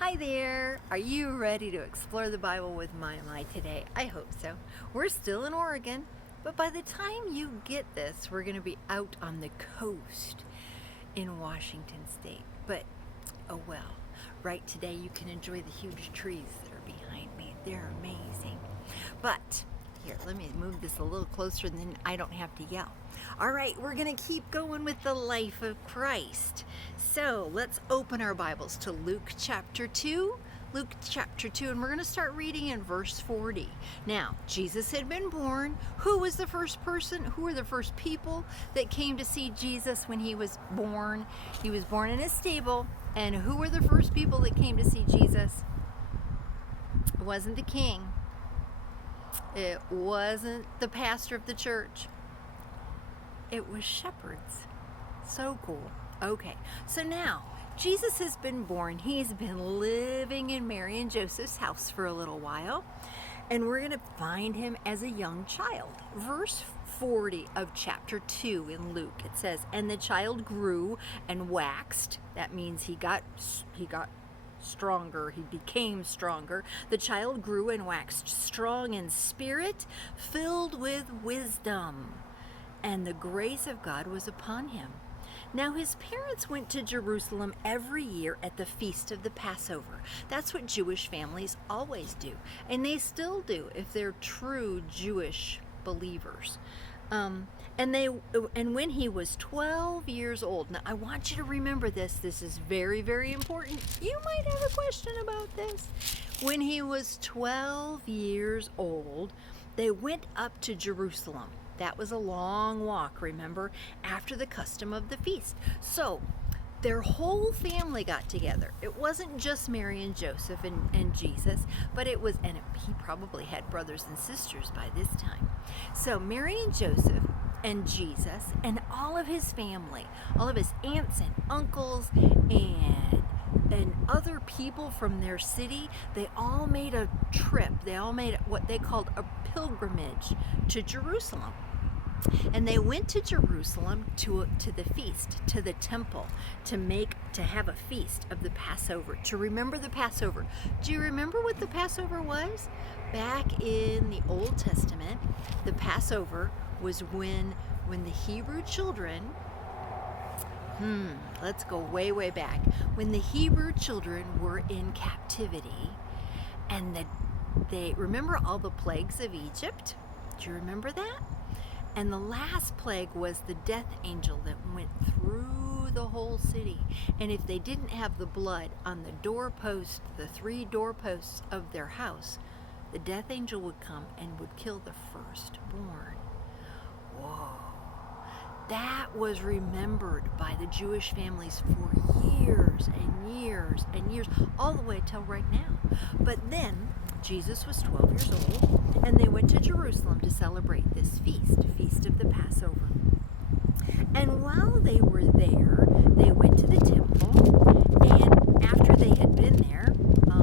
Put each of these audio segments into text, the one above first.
Hi there! Are you ready to explore the Bible with my today? I hope so. We're still in Oregon, but by the time you get this, we're going to be out on the coast in Washington State. But, oh well. Right today you can enjoy the huge trees that are behind me. They're amazing. But, here, let me move this a little closer and then I don't have to yell. All right, we're going to keep going with the life of Christ. So let's open our Bibles to Luke chapter 2. Luke chapter 2, and we're going to start reading in verse 40. Now, Jesus had been born. Who was the first person? Who were the first people that came to see Jesus when he was born? He was born in a stable. And who were the first people that came to see Jesus? It wasn't the king. It wasn't the pastor of the church. It was shepherds. So cool. Okay, so now Jesus has been born. He's been living in Mary and Joseph's house for a little while, and we're going to find him as a young child. Verse 40 of chapter 2 in Luke, it says, "And the child grew and waxed." That means he got stronger. He became stronger. "The child grew and waxed strong in spirit, filled with wisdom, and the grace of God was upon him. Now his parents went to Jerusalem every year at the feast of the Passover." That's what Jewish families always do, and they still do if they're true Jewish believers. And when he was 12 years old. Now I want you to remember this. This is very, very important. You might have a question about this. When he was 12 years old, they went up to Jerusalem. That was a long walk, remember, after the custom of the feast. So their whole family got together. It wasn't just Mary and Joseph and Jesus, but it was, and he probably had brothers and sisters by this time. So Mary and Joseph and Jesus and all of his family, all of his aunts and uncles and other people from their city, they all made a trip. They all made what they called a pilgrimage to Jerusalem. And they went to Jerusalem to the feast, to the temple, to have a feast of the Passover, to remember the Passover. Do you remember what the Passover was? Back in the Old Testament, the Passover was when the Hebrew children, let's go way, way back, when the Hebrew children were in captivity, and they remember all the plagues of Egypt? Do you remember that? And the last plague was the death angel that went through the whole city. And if they didn't have the blood on the doorpost, the 3 doorposts of their house, the death angel would come and would kill the firstborn. Whoa. That was remembered by the Jewish families for years and years and years, all the way till right now. But then Jesus was 12 years old, and they went to Jerusalem to celebrate this feast of the Passover. And while they were there, they went to the temple, and after they had been there,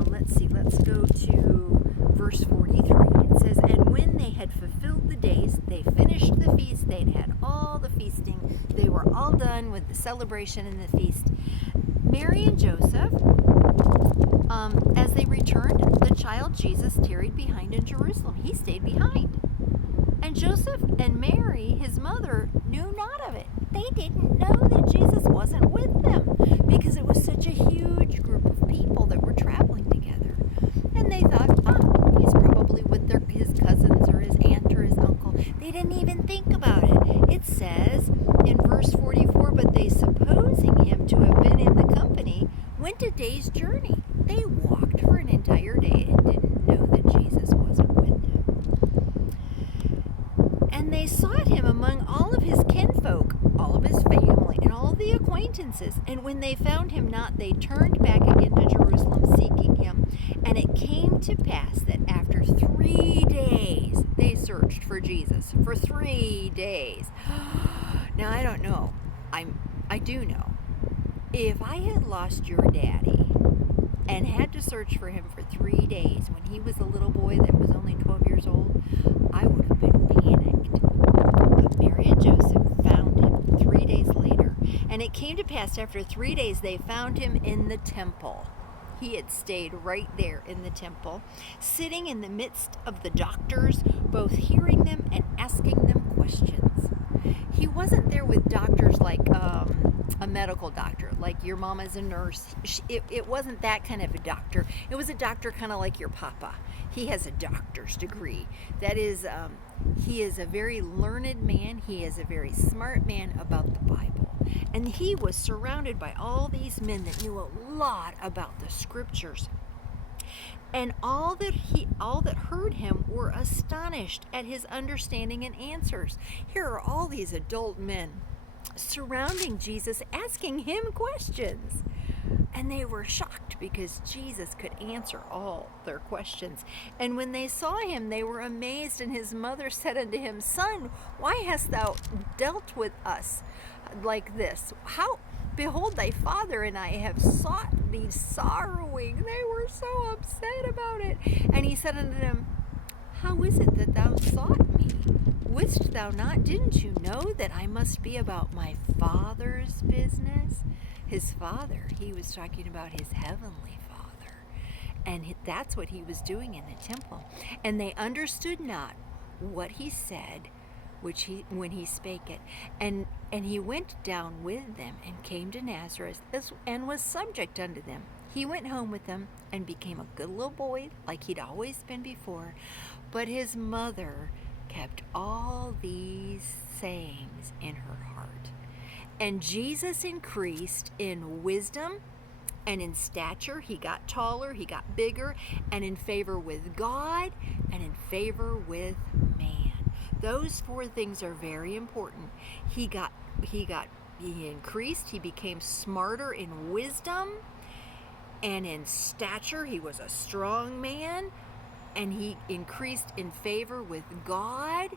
let's go to verse 43. It says, "And when they had fulfilled the days, they finished the feast." They'd had all the feasting. They were all done with the celebration and the feast. Mary and Joseph, as they returned, the child Jesus tarried behind in Jerusalem. He stayed behind. And Joseph and Mary, his mother, knew not of it. They didn't know that Jesus wasn't with them because it was such a huge group of people that were traveling together. And they thought, he's probably with his cousins or his aunt or his uncle. They didn't even think about it. It says in verse 44, "But they, supposing him to have been in the company, went a day's journey." They walked for an entire day and didn't know that Jesus wasn't with them. "And they sought him among all of his kinfolk, all of his family, and all the acquaintances. And when they found him not, they turned back again to Jerusalem, seeking him. And it came to pass that after 3 days, they searched for Jesus." For 3 days. Now, I don't know. I do know. If I had lost your daddy and had to search for him for 3 days when he was a little boy that was only 12 years old, I would have been panicked. But Mary and Joseph found him 3 days later. And it came to pass after 3 days they found him in the temple. He had stayed right there in the temple, sitting in the midst of the doctors, both hearing them and asking them questions. He wasn't there with doctors like a medical doctor, like your mama's a nurse. It wasn't that kind of a doctor. It was a doctor kind of like your papa. He has a doctor's degree. That is, he is a very learned man. He is a very smart man about the Bible. And he was surrounded by all these men that knew a lot about the scriptures. And all that heard him were astonished at his understanding and answers. Here are all these adult men surrounding Jesus, asking him questions. And they were shocked because Jesus could answer all their questions. And when they saw him, they were amazed. And his mother said unto him, Son, why hast thou dealt with us like this? Behold, thy father and I have sought thee sorrowing. They were so upset about it. And he said unto them, How is it that thou sought me? Wist thou not? Didn't you know that I must be about my Father's business? His Father, he was talking about his heavenly Father. And that's what he was doing in the temple. And they understood not what he said, when he spake it. And he went down with them and came to Nazareth and was subject unto them. He went home with them and became a good little boy like he'd always been before. But his mother kept all these sayings in her heart. And Jesus increased in wisdom and in stature. He got taller, he got bigger, and in favor with God and in favor with man. Those four things are very important. He increased, he became smarter in wisdom and in stature. He was a strong man, and he increased in favor with God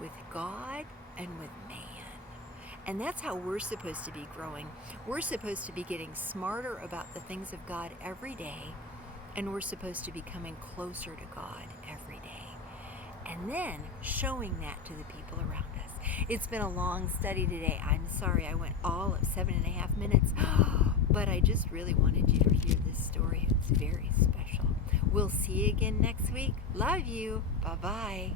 and with man. And that's how we're supposed to be growing. We're supposed to be getting smarter about the things of God every day, and we're supposed to be coming closer to God every day. And then showing that to the people around us. It's been a long study today. I'm sorry I went all of 7.5 minutes, but I just really wanted you to hear this story. It's very special. We'll see you again next week. Love you. Bye-bye.